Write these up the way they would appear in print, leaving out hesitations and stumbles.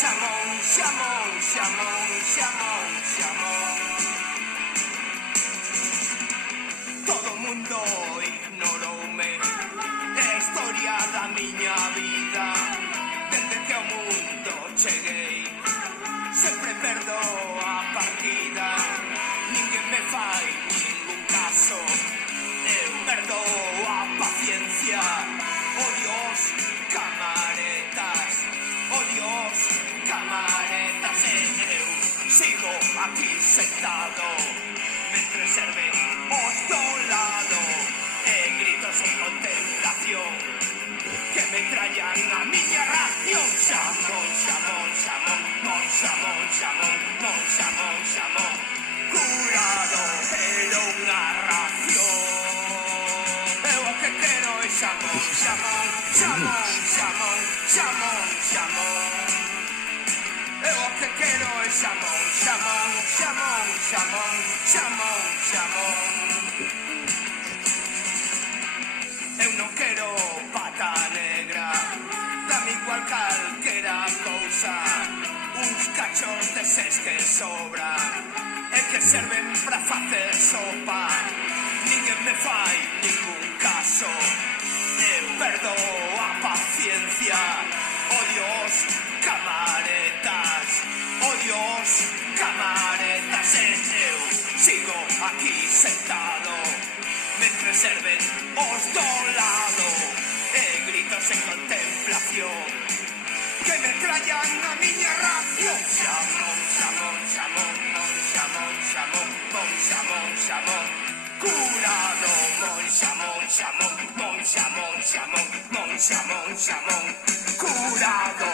xamón, xamón, xamón, xamón, xamón. Todo o mundo ignoroume, é a historia da miña vida. Desde que ao mundo cheguei, sempre perdo a partida. Ninguén me fai ningún caso, eu perdo a paciencia. Oh Dios, camaretas, oh Dios, camaretas. Eu sigo aquí sentado mentre serven os do lado e gritos en contemplación que me trayan a miña ración. Xamón, xamón, xamón, mon xamón, xamón, mon xamón, xamón, curado pero unha ración. Eu o que quero é xamón, xamón, xamón, xamón, xamón, xamón. Eu o que quero é xamón, xamón, xamón, xamón, xamón, xamón. Eu non quero pata negra, dame igual calquera cousa. Uns cachos deses que sobran e que serven para facer sopa. Ninguén me fai ningún caso, eu perdo a paciencia. Oh Dios, camaretas, oh Dios, camaretas. Eu sigo aquí sentado mentre serven os do lado e gritos en contemplación que me trayan a miña ración. Xamón, xamón, xamón, mon xamón, xamón, mon xamón, xamón, curado. Mon xamón, xamón, mon xamón, xamón, mon xamón, xamón, curado.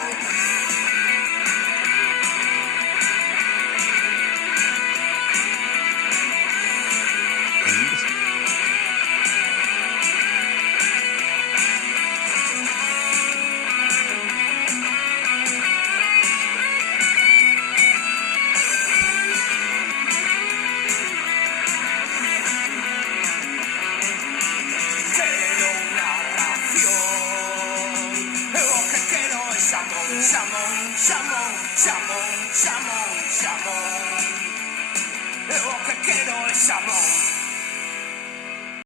Xamón, xamón, xamón, xamón, xamón.